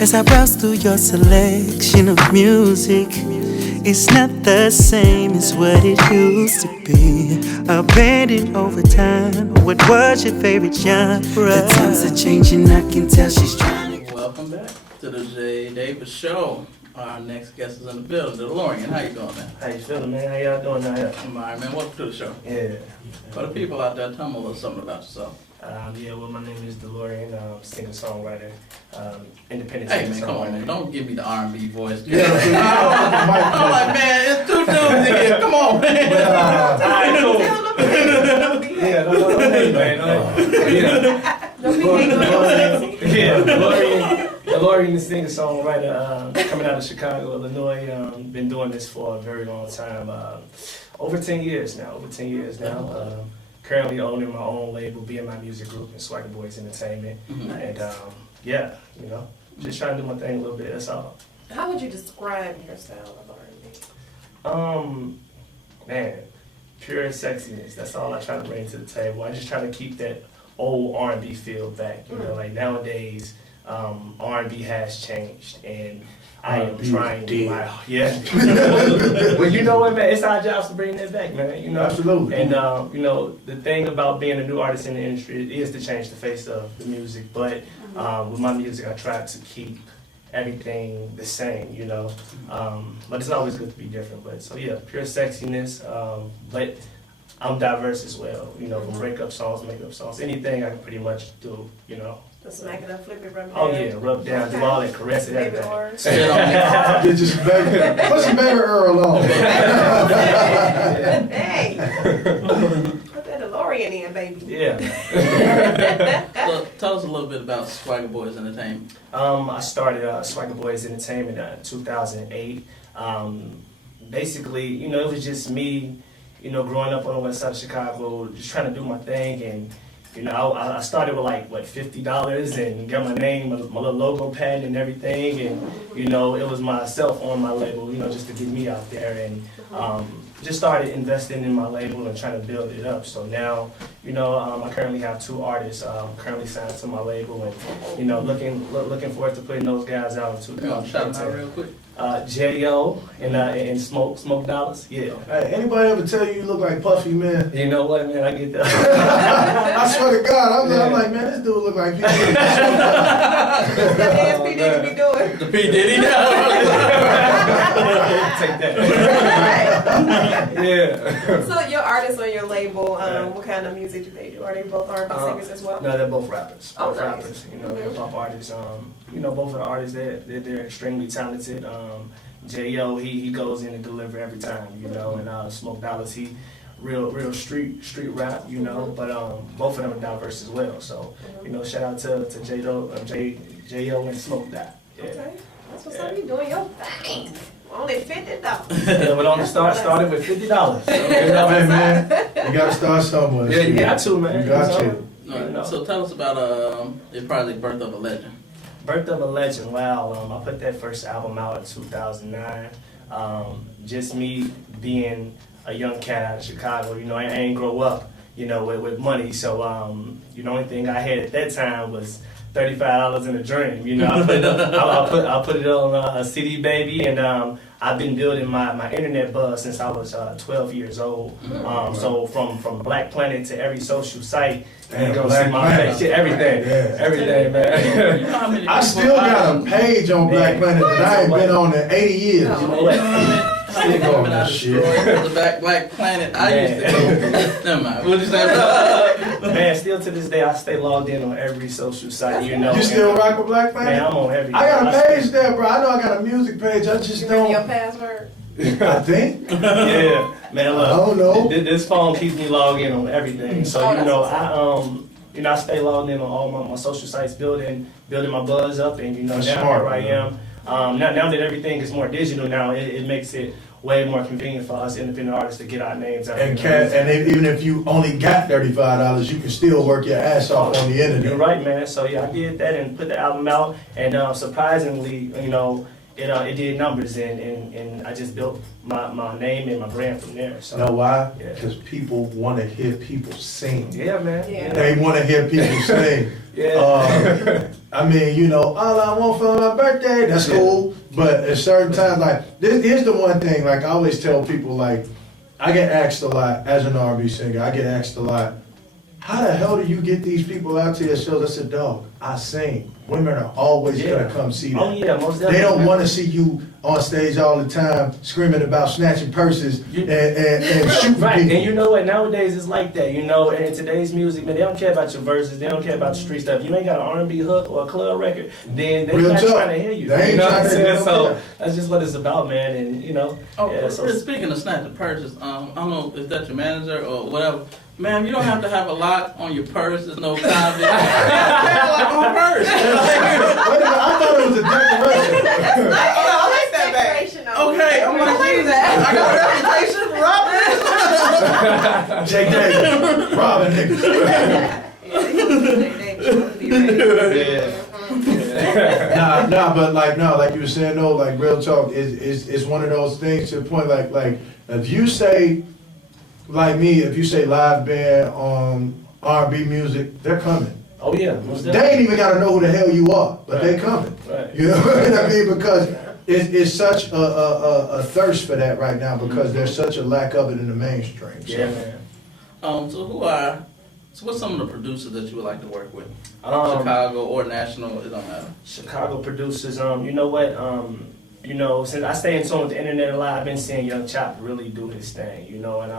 As I browse through your selection of music, it's not the same as what it used to be. Abandoned over time. What was your favorite genre? The times are changing, I can tell she's trying to. Welcome back to the J. Davis Show. Our next guest is in the building, DeLorean. How you doing, man? How you feeling, man? How y'all doing out here? I'm all right, man. Welcome to the show. Yeah. For the people out there, tell them a little something about yourself. Well, my name is DeLorean, singer-songwriter, independent Hey, man, singer-songwriter. come on, man. Don't give me the R&B voice. Yeah. I'm like, man, it's two dudes in here. Come on, man. All right, cool. Yeah, no, DeLorean is singer-songwriter, coming out of Chicago, Illinois. Been doing this for a very long time, over 10 years now. Currently owning my own label, BMI Music Group, and Swagger Boys Entertainment. And just trying to do my thing a little bit, that's all. How would you describe your style of R&B? Man, pure sexiness. That's all I try to bring to the table. I just try to keep that old R&B feel back. You know, like nowadays, R&B has changed, and I am trying to Well, you know what, man? It's our job to bring that back, man. You know, Absolutely. And the thing about being a new artist in the industry is to change the face of the music. But with my music, I try to keep everything the same, you know. But it's always good to be different. But so yeah, pure sexiness. But I'm diverse as well. You know, from breakup songs, makeup songs, anything I can pretty much do. You know. Just smack it up, flip it, rub it Oh yeah, rub down, do all that, caress it, Baby everything. orange. Get just baby, put some baby Earl on. Hey, put that DeLorean in, baby. Yeah. So, tell us a little bit about Swagger Boys Entertainment. I started Swagger Boys Entertainment in 2008. Basically, you know, it was just me, you know, growing up on the west side of Chicago, just trying to do my thing. And you know, I started with like, $50 and got my name, my little logo pad and everything. And, you know, it was myself on my label, you know, just to get me out there. And just started investing in my label and trying to build it up. So now, you know, I currently have 2 artists currently signed to my label. And, you know, looking forward to putting those guys out in You want to shout them out 2010. real quick? J.O. and Smoke Dollars, yeah. Hey, anybody ever tell you look like Puffy, man? You know what, man, I get that. I swear to God, I'm like, man, this dude look like P. Diddy. That's the dance P. Diddy be doing. The P. Diddy? Take that. Yeah. So your artists on your label, what kind of music do they do? Are they both R&B singers as well? No, they're both rappers. Oh, Both nice. rappers. You know, they're hip-hop artists. You know, both of the artists, they're extremely talented. J.O., he goes in and deliver every time, you know, and Smoke Dollars, he real street rap, you know, but both of them are diverse as well. So, you know, shout out to J.O. and Smoke Dot. Yeah. Okay. That's what's up. You doing your thing. Only $50. Yeah, but on the started with $50. So, you know, Hey, man, you gotta start somewhere. yeah, you got to, man. You got So, to. All right, know. so tell us about your project, Birth of a Legend. Birth of a Legend, wow. I put that first album out in 2009. Just me being a young cat out of Chicago, you know, I ain't grow up, you know, with money. So, you know, only thing I had at that time was $35 in a dream. You know, I put it on a CD baby, and I've been building my internet buzz since I was 12 years old. So from Black Planet to every social site, you gonna see my face, everything, everything, man. You know how many I people still got a page on Black Planet that I ain't been on in 80 years. You know what? How many Still women on I that shit. destroyed the Black Planet? I used to go. Never mind. What'd you say? Man, still to this day, I stay logged in on every social site, you know. You still rock with Black Man, Planet? I'm on every. I got a page there, bro. I know I got a music page. I just You remember your don't. password? I think. Yeah, man. Look, I don't know. This phone keeps me logged in on everything. So Oh, you know, that's I stay logged in on all my social sites, building my buzz up, and you know, That's now smart, here I man. am. Now that everything is more digital, now it makes it way more convenient for us independent artists to get our names out. And even if you only got $35, you can still work your ass off on the You're internet. right, man. So yeah, I did that and put the album out, and surprisingly, you know, it did numbers, and I just built my name and my brand from there. So You know why? Yeah. Because people want to hear people sing. yeah, man. Yeah. They want to hear people sing. Yeah. I mean, you know, all I want for my birthday, that's cool. But at certain times, like, here's the one thing, like, I always tell people, like, I get asked a lot, as an R&B singer, I get asked a lot, how the hell do you get these people out to your shows? I said, dog, I sing. Women are always Yeah. gonna come see that. Oh yeah, most They definitely. don't man. want to see you on stage all the time screaming about snatching purses and shooting Right, people. and you know what? Nowadays it's like that, you know. And in today's music, man, they don't care about your verses. They don't care about the street stuff. You ain't got an R&B hook or a club record, then they're Real not talk. trying to hear you. They ain't You know what trying I'm to- saying? they don't So care. that's just what it's about, man. And you know, Oh, yeah. So speaking of snatching purses, I don't know if that's your manager or whatever. Ma'am, you don't have to have a lot on your purse. There's no kind of like on purse. Wait a minute, I thought it was a decoration. I like that bag. Okay, I'm like, Jesus, I got a reputation for robbing. Jake Davis, robbing niggas. yeah. Like you were saying, no, like real talk is one of those things to the point, like if you say, like me, if you say live band on R&B music, they're coming. Oh yeah, most They definitely. ain't even gotta know who the hell you are, but they coming. Right. You know what I mean? Because it's such a thirst for that right now because there's such a lack of it in the mainstream. So. Yeah, man. So what's some of the producers that you would like to work with? Um, Chicago or national, it don't matter. Chicago producers, you know what, you know, since I stay in tune with the internet a lot, I've been seeing Young Chop really do his thing, you know, and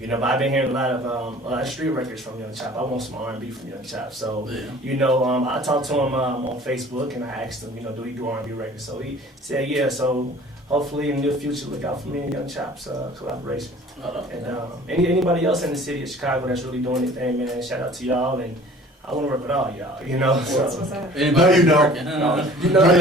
you know, but I've been hearing a lot of street records from Young Chop. I want some R&B from Young Chop, so Yeah. you know, I talked to him on Facebook and I asked him, you know, do he do R&B records? So he said, yeah. So hopefully in the near future, look out for me and Young Chop's collaboration. And anybody else in the city of Chicago that's really doing anything, man, shout out to y'all, and I want to work with all y'all, you know. So. What's up? Anybody No, you don't. working? You know, No, you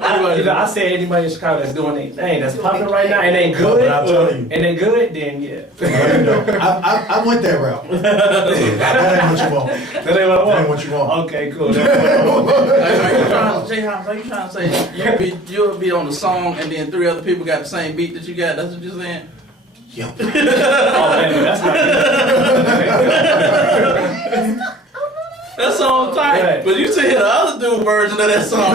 anybody, you know, I say anybody in Chicago that's doing anything that's popping right now and ain't good, But I'm telling you. and they good, then yeah. No, you don't. I went that route. That ain't what you want. That ain't what I That want. ain't what you want. Okay, cool. That's what I want. Are you trying to say you'll be on the song and then 3 other people got the same beat that you got? That's what you're saying? Yeah. Oh man, that's not That song tight, Right. but you should hear the other dude version of that song.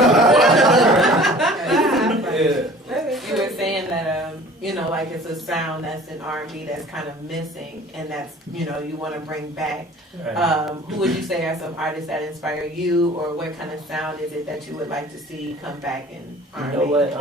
good. Yeah. You were saying that, you know, like it's a sound that's in R&B that's kind of missing, and that's, you know, you want to bring back. Right. Who would you say are some artists that inspire you, or what kind of sound is it that you would like to see come back in You R&B? know what?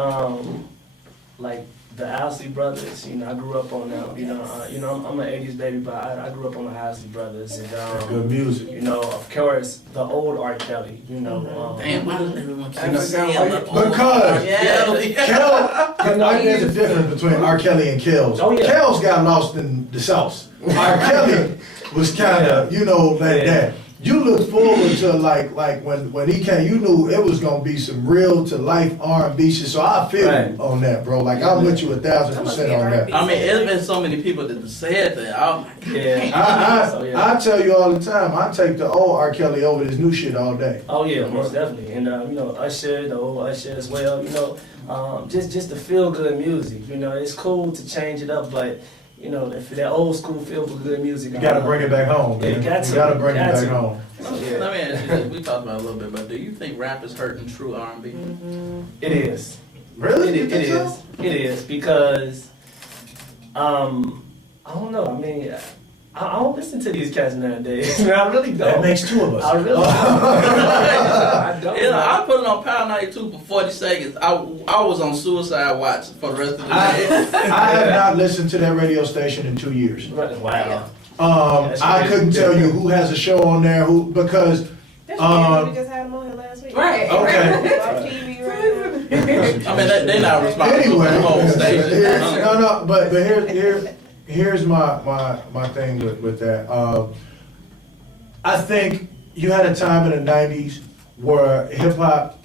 Like the Isley Brothers. You know, I grew up on them. You know, I'm an '80s baby, but I grew up on the Isley Brothers, and Good music. you know, of course, the old R. Kelly. You know, Damn, why does everyone keep I saying forgot. that? Because Yeah. Kel, there's a difference between R. Kelly and Kells. Oh, yeah. Kells got lost in the sauce. R. Kelly was kind of, you know, like Yeah. that. You look forward to like when he came, you knew it was gonna be some real to life R&B shit. So I feel Right. you on that, bro. Like I'm with you 1,000% on that. I mean, there's been so many people that said that. I'm like, yeah. So, yeah. I tell you all the time, I take the old R. Kelly over this new shit all day. Oh yeah, most definitely, and you know, Usher, the old Usher as well. You know, just the feel good music. You know, it's cool to change it up, but you know, if that old school feel good music, You gotta bring it back home, Yeah, man. you got to. You gotta bring it Got back to. home. Yeah. let me ask you this. We talked about it a little bit, but do you think rap is hurting true R&B? It is. Really? You It think so? is. It is because, I don't know. I mean, I don't listen to these cats nowadays. I really don't. That makes 2 of us. I really don't. I don't. You know, I put it on Power 92 for 40 seconds. I was on suicide watch for the rest of the day. I have not listened to that radio station in 2 years. Wow. I crazy. couldn't tell you who has a show on there, because That's Um, we just had him on here last week. Right. Okay. On TV right now. I mean, they're not responsible anyway, for the whole station. no, but here's my thing with that. I think you had a time in the '90s where hip hop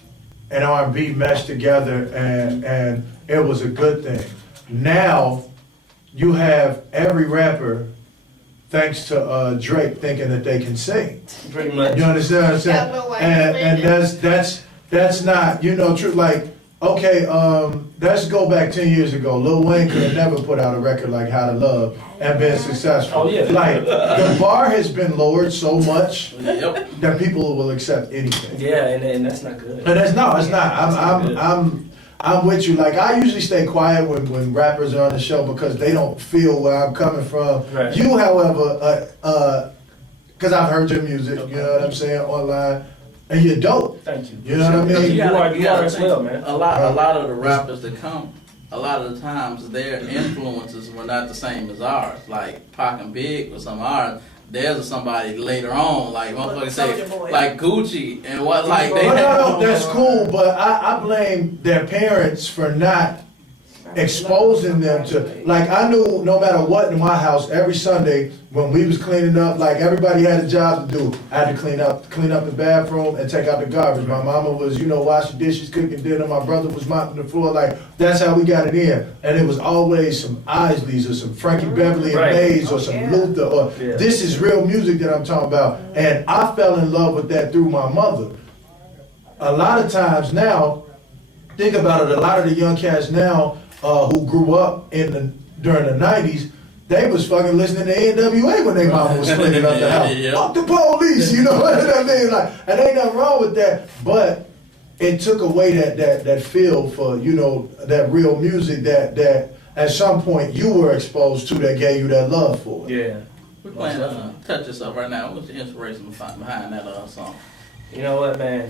and R&B meshed together, and it was a good thing. Now you have every rapper, thanks to Drake, thinking that they can sing. Pretty much. You understand what I'm saying? Yeah, Lil Wayne And that's not, you know, true. Like Okay, let's go back 10 years ago. Lil Wayne could have never put out a record like How to Love and been successful. Oh, yeah. Like, the bar has been lowered so much Yep. that people will accept anything. Yeah, and that's not good. And it's not. I'm with you. Like, I usually stay quiet when rappers are on the show because they don't feel where I'm coming from. Right. You, however, because I've heard your music, you know what I'm saying, online, and you're dope. Thank you. You know what I mean? You are as think, well, man. A lot of the rappers that come, a lot of the times their influences were not the same as ours. Like Pac and Big or some of ours. There's somebody later on, like motherfuckers say, Soulja Boy. like Gucci and what, like they. No, that's cool, but I blame their parents for not exposing them to, like, I knew no matter what in my house, every Sunday when we was cleaning up, like everybody had a job to do. I had to clean up the bathroom and take out the garbage. My mama was, washing dishes, cooking dinner. My brother was mopping the floor. Like, that's how we got it in. And it was always some Isleys or some Frankie Beverly and Right. Mays or some Luther or this is real music that I'm talking about. And I fell in love with that through my mother. A lot of times now, think about it, a lot of the young cats now who grew up during the 90s, they was fucking listening to NWA when their mama was cleaning up the house. Yep. Fuck the police, you know what I mean? Like, and ain't nothing wrong with that, but it took away that feel for, that real music that at some point you were exposed to that gave you that love for it. Yeah. We're playing Touch Yourself right now. What's the inspiration behind that song? You know what, man?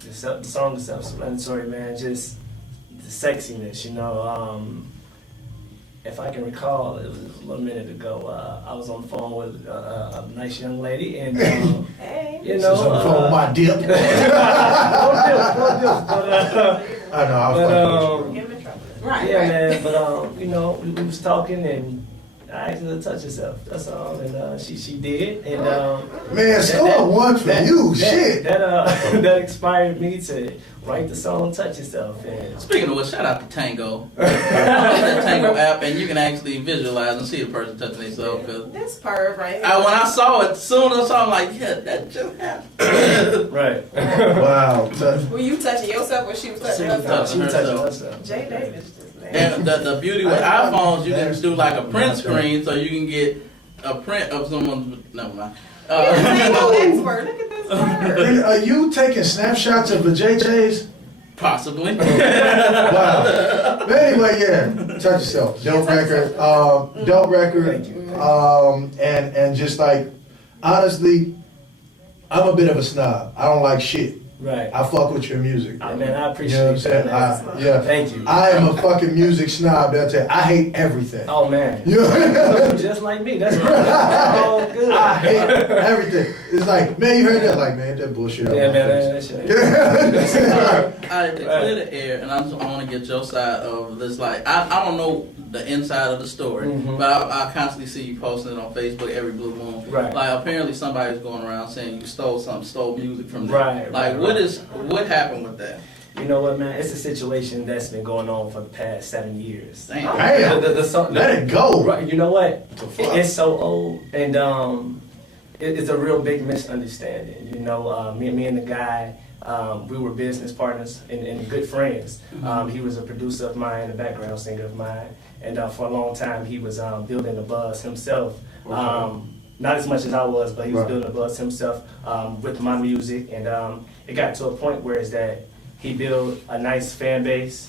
The song is self-explanatory, man. Just the sexiness, if I can recall, it was a little minute ago. I was on the phone with a nice young lady, and Hey. you This is on the phone with my dip. don't dip, I know, I was but fucking with you. Him in trouble. Right, yeah, right. man. But we was talking, and I asked her to touch herself. That's all, and she did, and Man, score one for you, shit. That inspired me to write the song "Touch Yourself." And Speaking of which, shout out to Tango. That Tango app, and you can actually visualize and see a person touching themselves. Cause This perv right here. when I saw it, soon as I saw it, I'm like, yeah, that just happened. right. Wow. Were you touching yourself or she was touching She was herself? She was touching herself. Jay Davis just And the beauty with iPhones, you can do like a print screen, so you can get a print of someone's. Never mind. Tango expert. Look at this perv. Are you taking snapshots of the JJs? Possibly. Wow. But anyway, yeah, touch yourself. Dope record. Dope record. And just like, honestly, I'm a bit of a snob. I don't like shit. Right. I fuck with your music. Man, I appreciate You know what I'm saying? that. Yeah. Thank you. I am a fucking music snob. That's it. I hate everything. Oh man. You know? Just like me. That's all good. I hate everything. It's like, man, you heard that? Like, man, that bullshit. Yeah, man, that shit. I to clear the air, and I want to get your side of this. Like, I don't know the inside of the story, but I constantly see you posting it on Facebook every blue moon. Right. Like, apparently somebody's going around saying you stole music from them. Right, Like, right, what happened with that? You know what, man? It's a situation that's been going on for the past 7 years. Damn. Damn. The song, Let it go. Right. You know what? the fuck? It's so old, and it's a real big misunderstanding. Me and the guy, we were business partners and good friends. He was a producer of mine, a background singer of mine, and for a long time he was building a buzz himself. Okay. Not as much as I was, but he was Right. building a buzz himself with my music, and it got to a point where is that he built a nice fan base,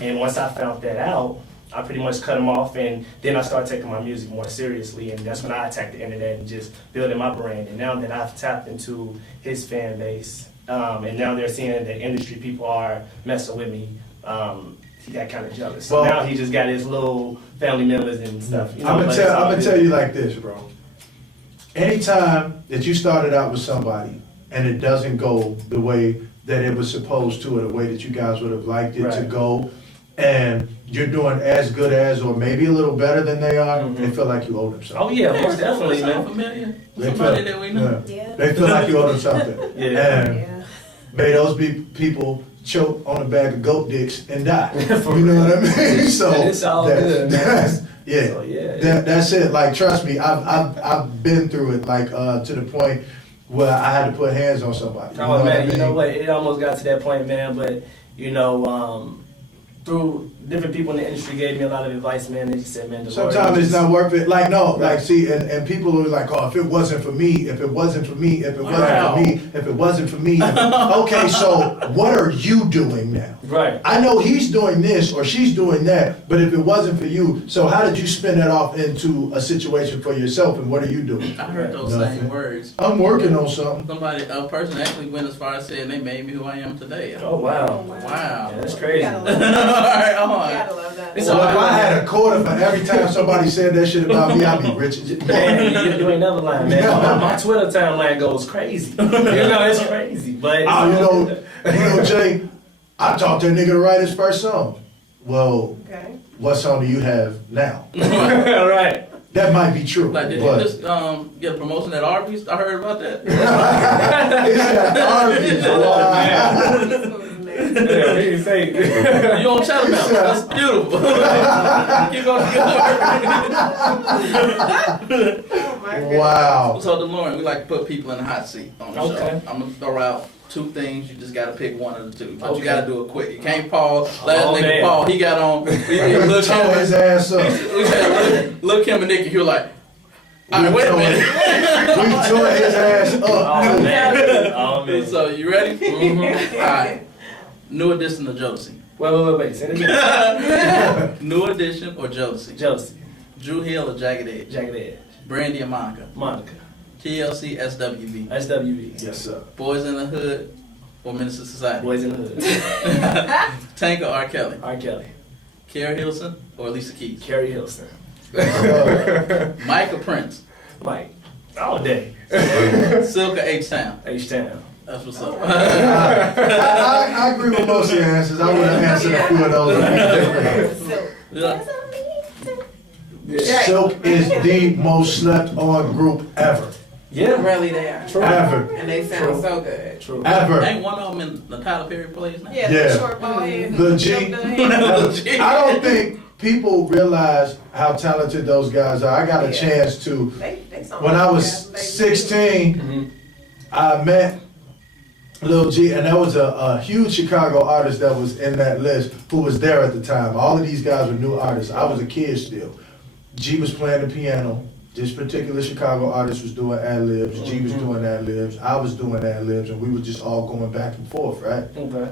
and once I found that out, I pretty much cut him off, and then I started taking my music more seriously, and that's when I attacked the internet and just building my brand. And now that I've tapped into his fan base, and now they're seeing that industry people are messing with me, he got kind of jealous. So Well- now he just got his little family members and stuff. I'm gonna but it's all tell good. you like this, bro. Anytime that you started out with somebody and it doesn't go the way that it was supposed to, or the way that you guys would have liked it to Right. go, and you're doing as good as, or maybe a little better than they are, Mhm. they feel like you owe them Oh something. yeah, most definitely, Sound man. familiar? They Somebody feel- that we know. yeah. Yeah. They feel like you owe them something. Yeah. And Yeah. may those be people choke on a bag of goat dicks and die. For You know what I mean? So It's all good, man. that's- yeah. So, yeah. That's it. Like, trust me, I've been through it. Like, to the point where I had to put hands on somebody. You know Oh what man, I mean? you know what? It almost got to that point, man. But you know, through different people in the industry gave me a lot of advice, man. They just said, man, DeLorean, Sometimes it's not worth it. Like, no, Right. like, see, and people are like, oh, if it wasn't for me, if it wasn't for me, if it wasn't Wow. for me, if it wasn't for me. Okay, so what are you doing now? Right. I know he's doing this or she's doing that, but if it wasn't for you, so how did you spin that off into a situation for yourself, and what are you doing? I heard those Nothing. same words. I'm working on something. A person actually went as far as saying they made me who I am today. Oh, wow. Wow. Yeah, that's You crazy. gotta All love that. right, all You right. gotta love that. It's Well, all if I had a quarter for every time somebody said that shit about me, I'd be rich as Man, you ain't never lying, man. My Twitter timeline goes crazy. You know, it's crazy. But Oh, you know, Jay, I taught that nigga to write his first song. Well, Okay. what song do you have now? right. That might be true, Like, did but you just get a promotion at Arby's? I heard about that. it's at Arby's. Wow. Yeah, he didn't say. You on Chatham Mountain? That's beautiful. Keep going. Oh my God. Wow. So DeLorean, we like to put people in the hot seat on the Okay. show. I'm gonna throw out two things. You just gotta pick one of the two, but Okay. you gotta do it quick. You can't pause. Last Oh, nigga man. Paul, he got on. He tore his ass up. Look Kim and Nikki. He was like, all right, wait a minute. We tore his ass Oh up. man. Oh man. So you ready? Mhm. All right. New edition of Jodeci. Wait. Say it again. New edition or Jodeci? Jealousy. Drew Hill or Jagged Edge? Jagged Edge. Brandy or Monica? Monica. TLC, SWV. SWV. Yes, sir. Boys in the Hood or Minister Society? Boys in the Hood. Tank or R. Kelly? R. Kelly. Carrie Hilson or Alicia Keys? Carrie Hilson. Mike or Prince? Mike. All day. Silk or H-Town? H-Town. That's what's up. I agree with most of your answers. I would have answered a few of those. So, Yeah. Silk is the most slept on group ever. Yeah. Really, they are. True. Ever. And they sound so good. True. Ever. Ain't one of them in the Tyler Perry plays now? yeah, Yeah. the short ball head. The G. jump the head. I don't think people realize how talented those guys are. I got a Yeah. chance to, They sound when I like was they- 16, Mhm. I met Lil G, and there was a huge Chicago artist that was in that list who was there at the time. All of these guys were new artists. I was a kid still. G was playing the piano. This particular Chicago artist was doing ad-libs. G was doing ad-libs. I was doing ad-libs, and we were just all going back and forth, right? Okay.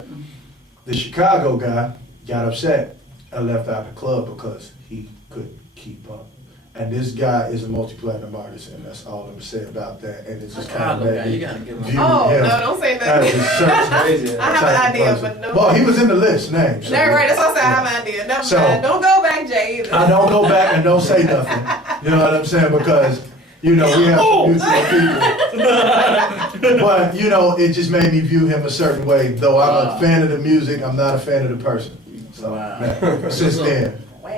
The Chicago guy got upset and left out the club because he couldn't keep up. And this guy is a multi-platinum artist, and that's all I'm gonna say about that. And it's just kind Chicago of guy, made you me gotta give him. view Oh, him no, don't say as that. a certain Crazy. I have type an of idea, person. but no. Well, he was in the list, name. So They're right, that's what I said. I have an idea. Never So- mind. Don't go back, Jay, either. I don't go back and don't say nothing. You know what I'm saying? Because, you know, we have some musical people. But, you know, it just made me view him a certain way. Though I'm a fan of the music, I'm not a fan of the person. So, Wow. man, since then. Wow.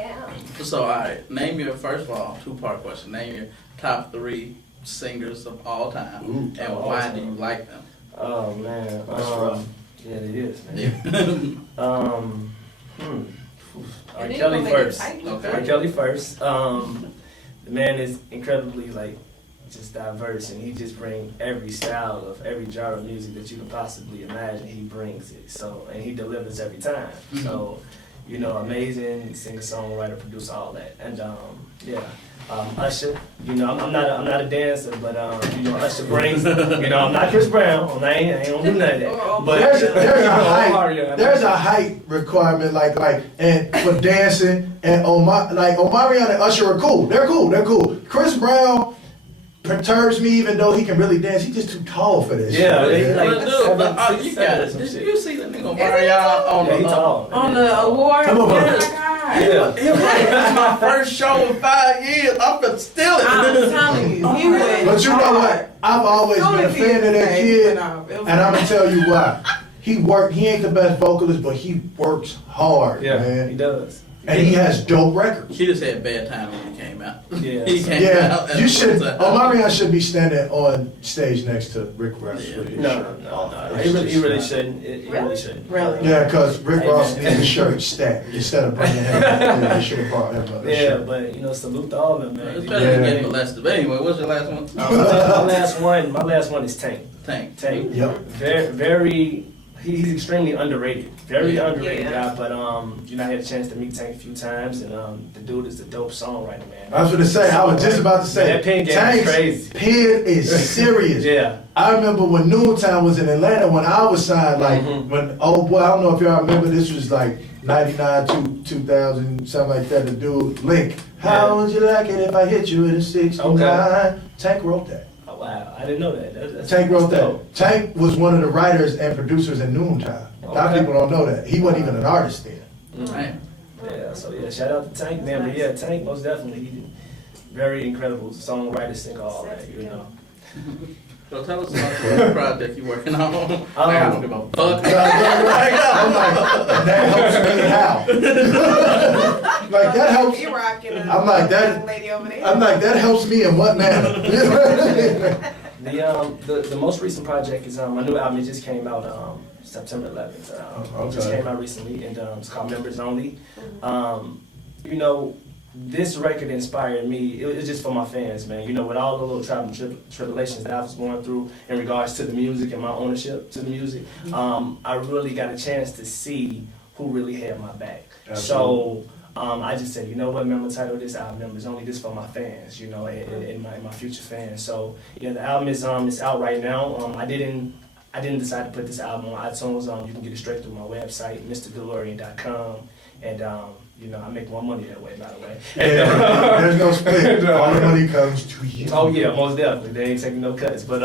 So, all right, name your, first of all, two-part question. Name your top 3 singers of all time, Ooh. and why do you like them? Oh man. That's rough. Yeah, it is, man. Yeah. R. And then Kelly you gonna make it first. tight. Okay. R. Kelly first. The man is incredibly like just diverse, and he just brings every style of every genre of music that you can possibly imagine. He brings it. So, and he delivers every time. So, you know, amazing singer-songwriter, producer, all that. And yeah. Usher, you know, I'm not a dancer, but you know, Usher brings, you know, I'm not Chris Brown, I ain't gonna do none of that. But There's a height requirement, and for dancing, and Omarion and Usher are cool. They're cool. Chris Brown perturbs me, even though he can really dance. He's just too tall for this. Yeah, shit, they man. like- But, dude, you got it. Did you see that nigga Marion on Yeah, he the tall. On the award? Come on, Oh bro. my God. Yeah. It was like, that's my first show in 5 years. I'm been stealing. I'm telling you, he went But you know what? I've always been a fan of that kid, and I'm gonna tell you why. He ain't the best vocalist, but he works hard, Yeah, man. he does. And he has dope records. He just had bad timing when he came out. Yeah. He came out. Yeah, you should. and- Omarion should be standing on stage next to Rick Ross with his No, shirt. no. He really shouldn't. He really shouldn't. Really? Yeah, because Rick Hey, Ross man. needs a shirt stacked instead of bringing him. Yeah, he should have brought him a Yeah, shirt. but you know, salute to all of them, man. It's better than Yeah. getting molested. But anyway, what's your last one? My last one is Tank. Tank. Tank. Yep. Very, He's extremely underrated, very underrated Yeah. guy. But you know, I had a chance to meet Tank a few times, and the dude is a dope songwriter, man. I was gonna say, I was just about to say, That pen game is Tank's crazy. pen is serious. Yeah. I remember when Noontime was in Atlanta when I was signed, like, when, oh boy, I don't know if y'all remember, this was like 99, 2000, something like that, the dude, Link. How would you like it if I hit you in a 69? Okay. Tank wrote that. Oh, wow, I didn't know that. That's Tank wrote dope. that. Tank was one of the writers and producers in Noontime. A lot of Okay. people don't know that. He wasn't even an artist then. Man. Yeah, so yeah, shout out to Tank, man. But yeah, Tank, most definitely, he very incredible songwriter, singer, all that, you know. So tell us about the project you're working on. I don't give a fuck. I'm like, that helps me how? Like, that helps. You rocking. I'm like, that- lady over there. I'm like, that helps me in what manner? The most recent project is my new album. It just came out September 11th. It just Okay. came out recently, and it's called Members Only. You know, this record inspired me. It was just for my fans, man. You know, with all the little trials and tribulations that I was going through in regards to the music and my ownership to the music, I really got a chance to see who really had my back. Absolutely. So I just said, you know what, man, I'm gonna title this album Members Only, this for my fans, you know, and my future fans. So yeah, the album is it's out right now. I didn't decide to put this album on iTunes. You can get it straight through my website, MrDeLorean.com, and you know, I make more money that way, by the way. Yeah, there's no split. All the money comes to you. Oh yeah, most definitely. They ain't taking no cuts. But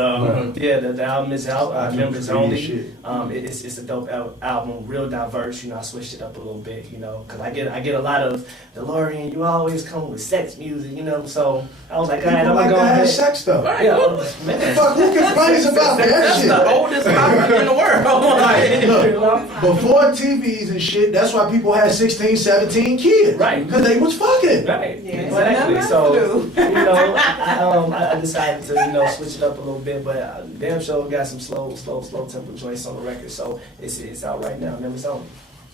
yeah, the album is out. Members Only. It's a dope album, real diverse. You know, I switched it up a little bit. You know, because I get a lot of DeLorean. You always come with sex music. You know, so I was like, all right, People I'm like gonna go to have ahead. sex though. Yeah, man. Fuck, who complains about that That's shit? the oldest topic in the world. Like, Look, before TVs and shit, that's why people had 16, 17 kids. Right. Because they was fucking. Right. Yeah, Exactly. nothing So else to you know, I decided to switch it up a little bit, but damn sure got some slow tempo joints on the record. So it's out right now. Members Only.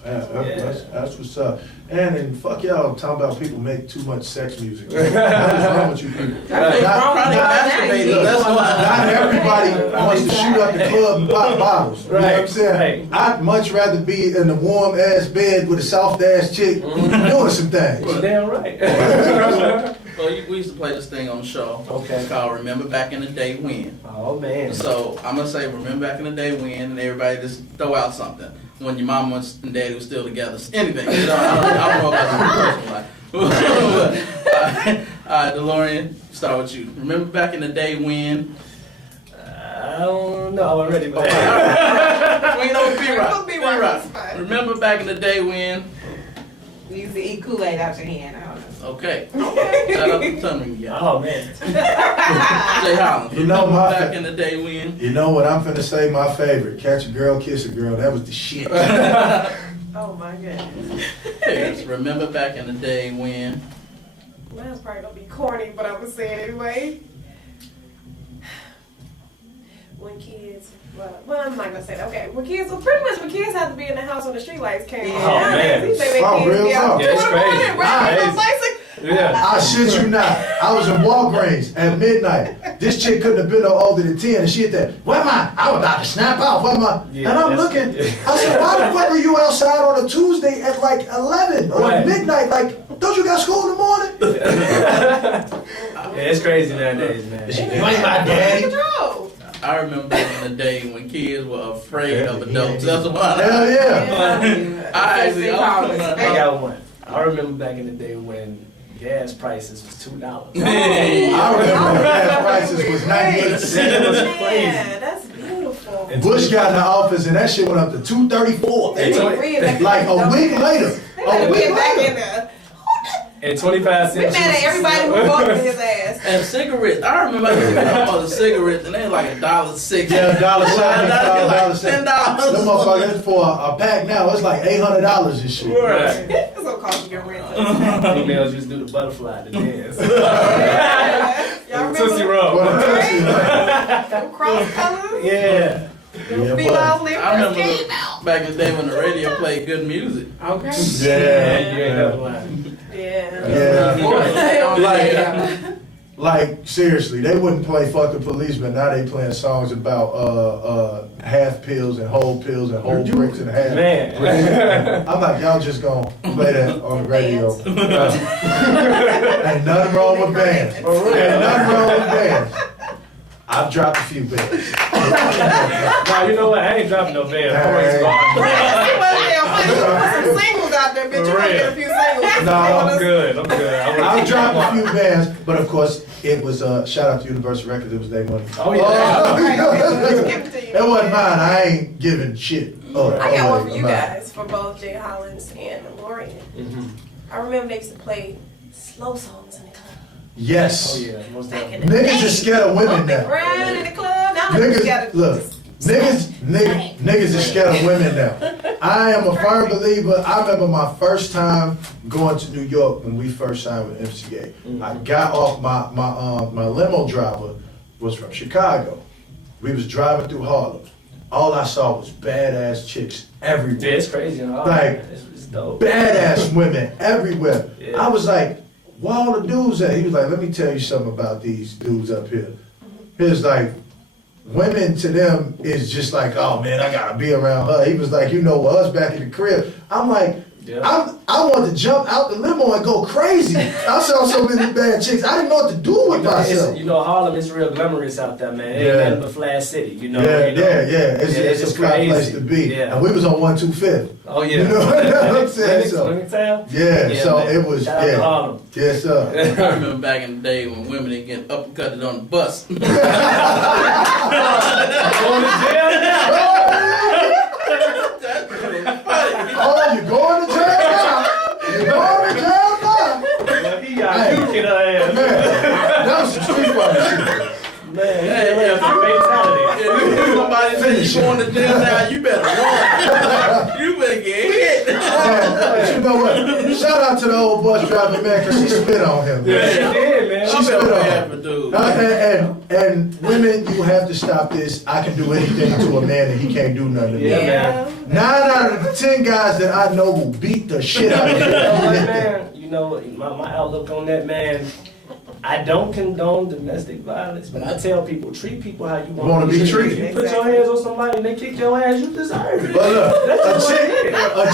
That's what's up. And then fuck y'all talking about people make too much sex music. What is wrong with you people? Chronic masturbators, that's why. Not everybody wants to shoot up the club and pop bottles. You know what I'm saying? I'd much rather be in a warm ass bed with a soft ass chick doing some things. You're damn right. Well, we used to play this thing on the show. Okay. It's called Remember Back in the Day When. Oh man. So I'm gonna say Remember Back in the Day When, and everybody just throw out something. When your mama and daddy was still together. Anything. You know, I don't know about your personal life. All right, DeLorean, start with you. Remember back in the day when... I don't know already, but We know B-Rock. B-Rock, B-Rock. that's fine. Remember back in the day when... You used to eat Kool-Aid out your hand. I don't know. Okay. Shout out to Tummy again. oh man. Jay Holland. You know Remember my- back in the day when... You know what I'm finna say? My favorite. Catch a girl, kiss a girl. That was the shit. Oh my goodness. Yes, remember back in the day when... Mine's probably gonna be corny, but I'm gonna say it anyway. When kids, well, I'm not gonna say that. Okay, when kids had to be in the house when the street lights came on. Oh, man. These baby Oh, kids real be out talk. Yeah, it's 2 in the morning, crazy. riding on It's bicycle. Yeah. I shit you not. I was in Walgreens at midnight. This chick couldn't have been no older than 10, and she hit that, where am I? I'm about to snap out. Where am I? Yeah, and I'm that's- looking. I said, why the fuck are you outside on a Tuesday at like 11 or Right. midnight? Like, don't you got school in the morning? Yeah, it's crazy nowadays, man. You ain't my daddy. Control. I remember back in the day when kids were afraid of adults. That's why. Hell yeah. I actually... I got one. I remember back in the day when gas prices was $2. Hey. I remember when gas prices was 98 cents. It was Yeah, crazy. that's beautiful. Bush got in the office and that shit went up to 234. Hey, Like a week later. A week Get back in later. there. And 25 We cents. mad at everybody who voted for his ass. And cigarettes. I remember I used to get my mother cigarettes, and they were like $1.06. Yeah, $1.70, like $1.70. $10. Them motherfuckers for a pack now, it's like $800 and shit. Right. It's gonna cost you your rent. Females just do the butterfly, the dance. Y'all Tootsie remember Roll. What a pussy, man. them cross colors? Yeah. Yeah, Females but live I first remember came out. back in the day when the radio played good music. Okay. Yeah, you ain't never lying. Yeah. yeah. Like, Like, seriously, they wouldn't play Fuck the Police, but now they playing songs about half pills and whole bricks and half. Man. I'm like, y'all just gonna play that on the radio. Ain't nothing wrong with bands. Ain't nothing wrong with bands. I've dropped a few bands. Nah, you know what? I ain't dropping no band. Some singles out there, bitch. You gonna get a few singles. No, I'm good. I've dropped a few bands, but of course, it was shout out to Universal Records. It was their money. Oh yeah. It wasn't mine. I ain't giving shit. I got one for you guys, for both Jay Hollins and DeLorean. I remember they used to play slow songs in the club. Yes. Oh yeah. Most Back in the definitely. Niggas is scared of women now. Around in the club. Now niggas Niggas, look, niggas is scared of women now. I am a firm believer. I remember my first time going to New York when we first signed with MCA. I got off my limo driver was from Chicago. We was driving through Harlem. All I saw was badass chicks everywhere. Yeah, it's crazy. Like, it's dope. Badass women everywhere. Yeah. I was like, where all the dudes at? He was like, let me tell you something about these dudes up here. He was like, women to them is just like, oh man, I gotta be around her. He was like, you know, with us back in the crib. I'm like, I wanted to jump out the limo and go crazy. I saw so many bad chicks. I didn't know what to do with myself. You know, Harlem is real glamorous out there, man. It ain't nothing but Flash City, you know. Yeah. It's a great place to be. Yeah. And we was on 125th. Oh yeah. You know what I'm saying? So, Town? yeah, so man. it was, Shout out to Harlem. Yes, sir. I remember back in the day when women didn't get uppercutted on the bus. Going to jail now. Oh, you going to jail now? You going to jail now? Well, he got you in her ass. Man, that was some street fighting shit. Man, he fatality. If somebody says you going to jail now, you better run. You better get hit. But you know what? Shout out to the old bus driver, man, because she spit on him. Man. Yeah, she did, man. She spit on him. For dude. And women, you have to stop this. I can do anything to a man and he can't do nothing to me. Yeah, man. 9 out of the 10 guys that I know will beat the shit out of you. Man, you know, my outlook on that, man, I don't condone domestic violence, but I tell people, treat people how you want to be treated. If you put your hands on somebody and they kick your ass, you deserve it. But look, That's a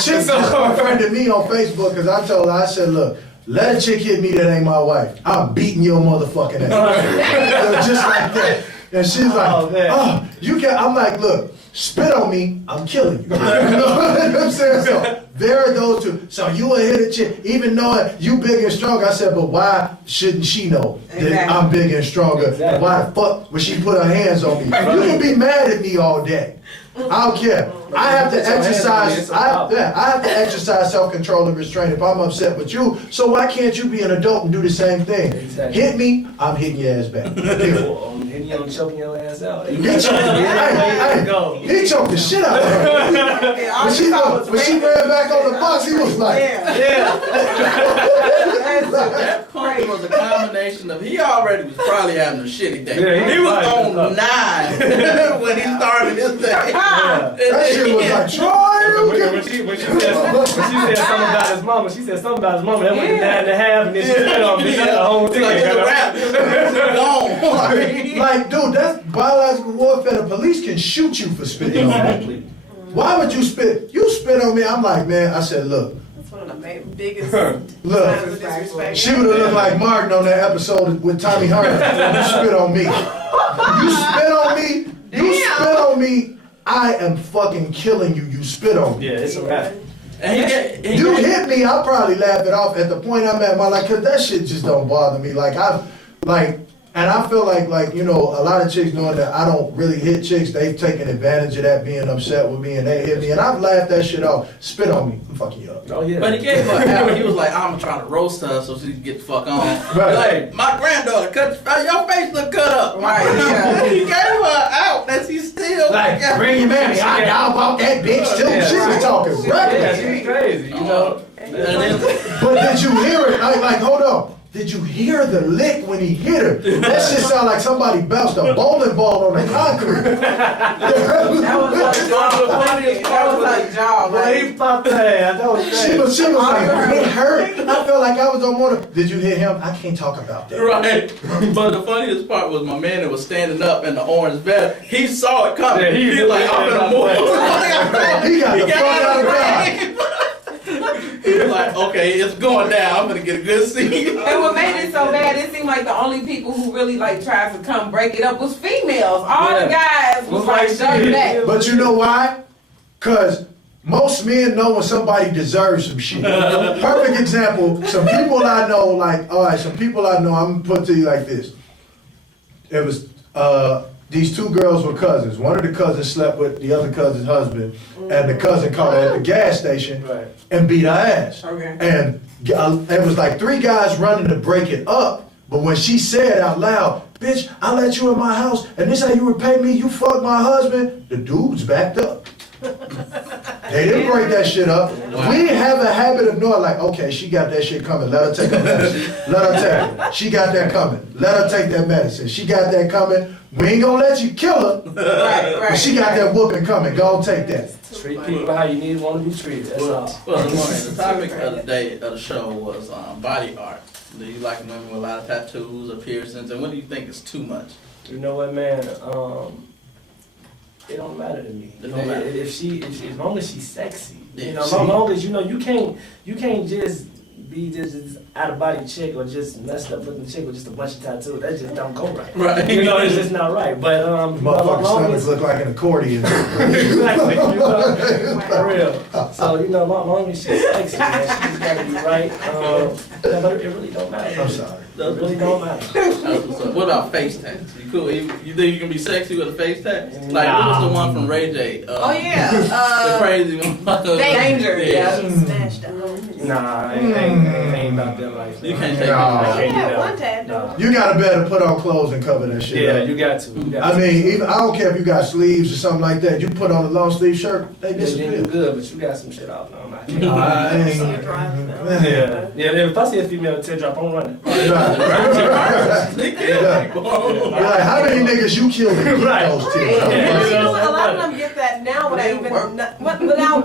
chick just confronted me on Facebook because I told her, I said, look, let a chick hit me that ain't my wife. I'm beating your motherfucking ass. Just like that. And she's like, oh, you can't. I'm like, look, spit on me, I'm killing you. You know what I'm saying? So there are those two. So you will hit a chick, even knowing you big and strong. I said, but why shouldn't she know that I'm big and stronger? Exactly. Why the fuck would she put her hands on me? You can be mad at me all day. I don't care. I have to exercise. I have to exercise self-control and restraint if I'm upset with you. So why can't you be an adult and do the same thing? Exactly. Hit me, I'm hitting your ass back. Hitting you and choking your ass out. He choked the shit out of her. When she ran back on the bus, he was like, That punk was a combination of, he already was probably having a shitty day. Yeah, he was on 9 when he started his day. that shit was like, Troy, When she said something about his mama, she said something about his mama. That went to 9.5, and then she spit on me. That's the whole thing. Like, it's a wrap. It's gone. like, dude, that's biological warfare. The police can shoot you for spitting on me. Exactly. Why would you spit? You spit on me. I'm like, man, I said, look, That's one of the biggest look. signs of disrespect. She would have looked like Martin on that episode with Tommy Hearns. You spit on me. You spit on me. You spit on me. I am fucking killing you. You spit on me. Yeah, it's a wrap. And You hit me, I'll probably laugh it off at the point I'm at in my life, cause that shit just don't bother me. And I feel like, you know, a lot of chicks knowing that I don't really hit chicks, they've taken advantage of that, being upset with me, and they hit me, and I've laughed that shit off. Spit on me, I'm fucking you up. Oh yeah. But he gave her out. He was like, I'm trying to roast her so she can get the fuck on. Right. Like, my granddaughter, your face look cut up. Right, yeah. He gave her out that she still. Like, bring your mammy, I know about that bitch too. Yeah, She was talking Yeah, reckless. she's crazy, you know. And then, But did you hear it? Like, hold on. did you hear the lick when he hit her? That shit sound like somebody bounced a bowling ball on the concrete. That was like jaw. Well, he popped her ass. That was She was like, it hurt. I felt like I was on one of, did you hit him? I can't talk about that. Right. But the funniest part was my man that was standing up in the orange vest. He saw it coming. Yeah, he like, I'm gonna move. He got the fuck out of God. He was like, okay, it's going down. I'm gonna get a good seat. And what made it so bad, it seemed like the only people who really like tried to come break it up was females. All the guys was like shut back. But you know why? Cause most men know when somebody deserves some shit. Perfect example, some people I know, like, all right, some people I know, I'm gonna put to you like this. It was, these two girls were cousins. One of the cousins slept with the other cousin's husband, and the cousin caught her at the gas station and beat her ass. Okay. And it was like 3 guys running to break it up, but when she said out loud, bitch, I let you in my house, and this how you repay me, you fucked my husband, the dudes backed up. They didn't break that shit up. We have a habit of knowing, like, okay, she got that shit coming. Let her take her medicine. Let her take it. She got that coming. Let her take that medicine. She got that coming. We ain't gonna let you kill her. But she got that whooping coming. Go and take that. Treat people how you need want to be treated. That's all. Well, the topic of the day of the show was body art. Do you like women with a lot of tattoos or piercings? And what do you think is too much? You know what, man? It don't matter to me. It don't matter. If as long as she's sexy, Yeah, you know, as long as you can't just be just out of body chick or just messed up looking chick with just a bunch of tattoos. That just don't go right. Right. You know, it's just not right. But Motherfucker's stomachs look like an accordion. Exactly. You know, for real. So you know, long as she's sexy, man, she's got to be right. But it really don't matter. I'm sorry. It really don't matter. What about face tats? You cool? You think you can be sexy with a face tat? Like what was the one from Ray J? Oh yeah. The crazy one. Danger. Yeah. Smashed up. Nah, I ain't about that life. You can't take No. it. Yeah, one tab. No. You gotta better put on clothes and cover that shit Yeah, up. you got to. I mean, even, I don't care if you got sleeves or something like that. You put on a long sleeve shirt, they you disappear. good, but you got some shit off. No, I'm not. I ain't- Yeah. If I see a female teardrop, I'm running. They kill people. You're like, how many niggas you killed to get Right. those tears? Yeah. You know, a lot of them get that now without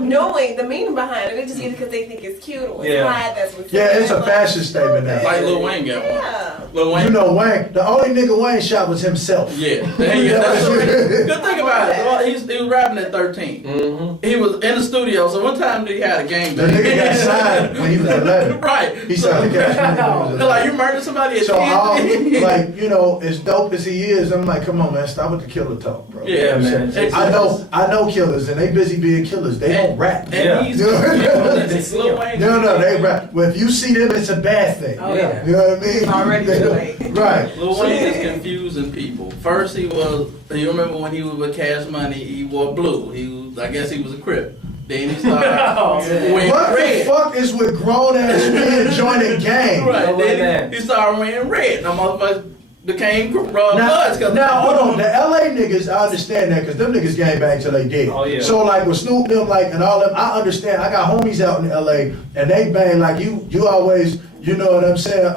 knowing the meaning behind it. They just get it because they think it's cute or it's Yeah. hot. That's what's Yeah, it's a fashion statement now. Like Lil Wayne got one. Yeah. Lil Wayne. You know, Wayne, the only nigga Wayne shot was himself. Yeah. That's the good thing about it. Well, he was rapping at 13. Mm-hmm. He was in the studio, so one time he had a game The nigga got signed when he was 11. Right. He signed the cash money when he was They're 11. like, you murdered somebody at So 10? all, like, you know, as dope as he is, I'm like, come on, man, stop with the killer talk, bro. Yeah, man. I know killers, and they busy being killers. They don't rap. And Yeah. he's Lil Wayne. No, they rap. Well, if you see them, it's a bad thing. Oh yeah. You know what I mean? It's already They too don't- late. Right. Lil Wayne is confusing people. First, you remember when he was with Cash Money, he wore blue. I guess he was a Crip. Then he started wearing What red. the fuck is with grown ass men joining gangs? Right. No way, Then man. he started wearing red. Them motherfuckers became bloods. Now, hold on. The LA niggas, I understand that because them niggas gang bang till they dead. Oh, yeah. So like with Snoop them like and all them, I understand. I got homies out in LA and they bang like you always, you know what I'm saying?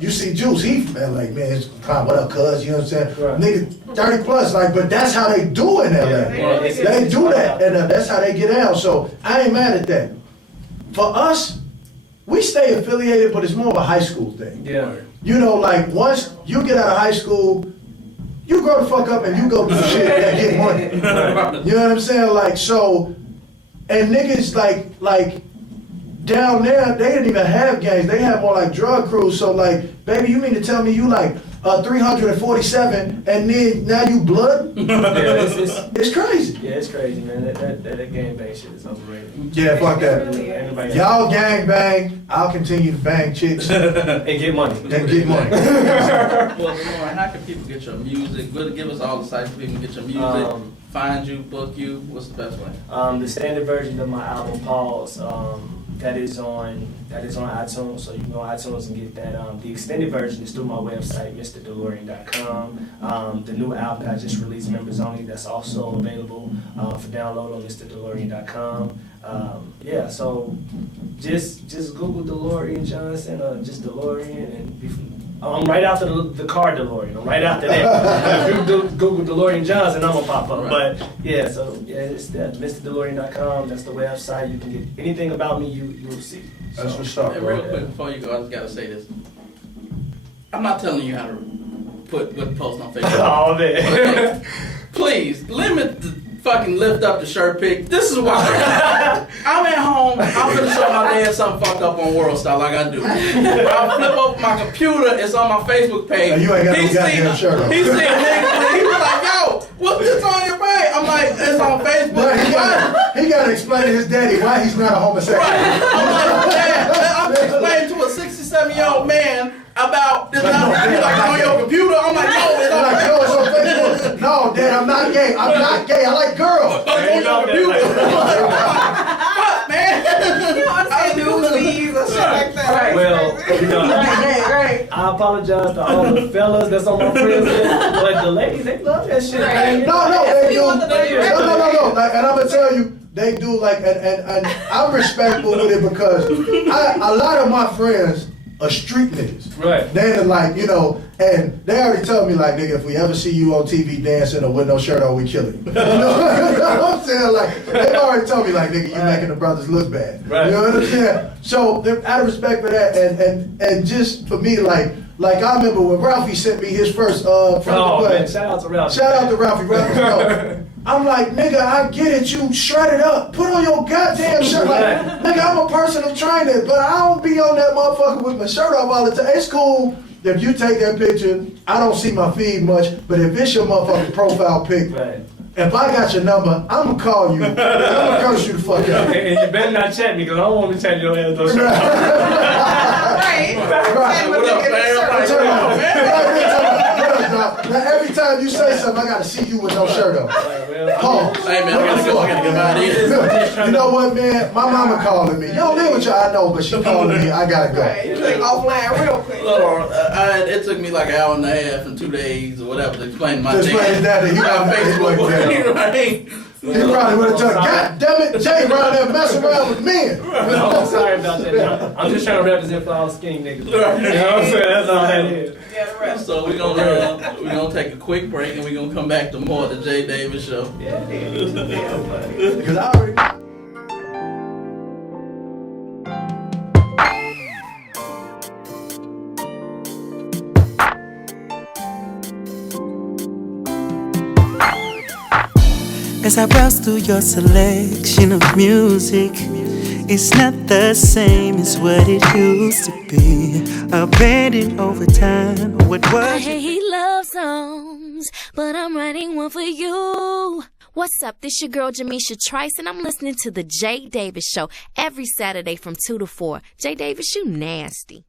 You see Juice, he from LA, man. It's kind of what up, cuz, you know what I'm saying? Right. Niggas 30 plus, like, but that's how they do in LA. Yeah. They do that, and that's how they get out. So I ain't mad at that. For us, we stay affiliated, but it's more of a high school thing. Yeah. You know, like once you get out of high school, you grow the fuck up and you go do shit that get money. You know what I'm saying? Like so, and niggas like down there, they didn't even have gangs. They had more like drug crews. So like, baby, you mean to tell me you like 347 and then now you blood? Yeah, It's crazy. yeah, it's crazy, man. That gang bang shit is overrated. Yeah, fuck that. Everybody Y'all gang bang. I'll continue to bang chicks and and get money. get money. Well, Lauren, how can people get your music? Give us all the sites where people can get your music, find you, book you. What's the best way? The standard version of my album, Pause, that is on iTunes, so you can go on iTunes and get that. The extended version is through my website, MrDeLorean.com. The new album that I just released, Members Only, that's also available for download on MrDeLorean.com. Yeah, so just Google DeLorean Johnson or just DeLorean and I'm right after the car DeLorean. I'm right after that. If you Google DeLorean Johnson, I'm gonna pop up. Right. But yeah, so yeah, it's that MrDeLorean.com. That's the website. You can get anything about me. You'll see. That's what's up, Hey, bro. real quick before you go, I just gotta say this. I'm not telling you how to put post on Facebook. Oh man. Please limit the fucking lift up the shirt pic. This is why I'm at home. I'm gonna show my dad something fucked up on World Star like I do. I flip open my computer. It's on my Facebook page. And you ain't got no goddamn shirt on. He said, nigga, he was like, yo, what's this on your page? I'm like, it's on Facebook. But he got to explain to his daddy why he's not a homosexual. Right. I'm like, Dad, I'm explaining to a 67-year-old man about this. He's like, on your computer? I'm like, no, it's on Like, Facebook. yo, it's on Facebook. No, Dad, I'm not gay. I'm not gay. I like girls. On your computer. Fuck, man. You don't understand newsies or shit like that. Right. Well, you know, Right. I apologize to all the fellas that's on my friends list, but the ladies, they love that shit. Man. No, they do. You want the lady No. Like, and I'm gonna tell you, they do. Like, and I'm respectful with it because a lot of my friends are street niggas. Right. They're like, you know, and they already tell me like, nigga, if we ever see you on TV dancing or with no shirt on, we kill you. You know what I'm saying? Like, they already told me like, nigga, you making the brothers look bad. Right. You know what I'm saying? So out of respect for that, and just for me, like I remember when Ralphie sent me his first Oh man, shout out to Ralph. Shout out to Ralphie. Ralphie. I'm like, nigga, I get it. You shred it up. Put on your goddamn shirt. Like, nigga, I'm a personal trainer, but I don't be on that motherfucker with my shirt off all the time. It's cool if you take that picture. I don't see my feed much, but if it's your motherfucking profile pic, Right. if I got your number, I'm gonna call you. I'm gonna curse you the fuck out. And you better not check me because I don't want to be checking your ass no shirt. Right. Right. What up, man? Turn on. Now, every time you say something, I gotta see you with no shirt on. Pause. Hey, man, I gotta go. I gotta get out of here. You know what, man? My mama calling me. You don't live with y'all, I know, but she calling me. I gotta go. Right. You like offline real quick. Hold on. It took me like an hour and a half and 2 days or whatever to explain my Just thing. explain his daddy. He On got Facebook. Facebook. Right? He probably would have told, God damn it, Jay around there messing around with men. No, I'm sorry about that. I'm just trying to represent for all skinny niggas. You know what I'm saying? That's all that is. Yeah, the rest. So we're gonna take a quick break and we're gonna come back to more of the Jay Davis Show. Yeah, Because I already. As I browse through your selection of music, it's not the same as what it used to be. Abandoned over time. What I was hate love songs, but I'm writing one for you. What's up? This your girl Jamisha Trice, and I'm listening to the Jay Davis Show every Saturday from 2 to 4. Jay Davis, you nasty.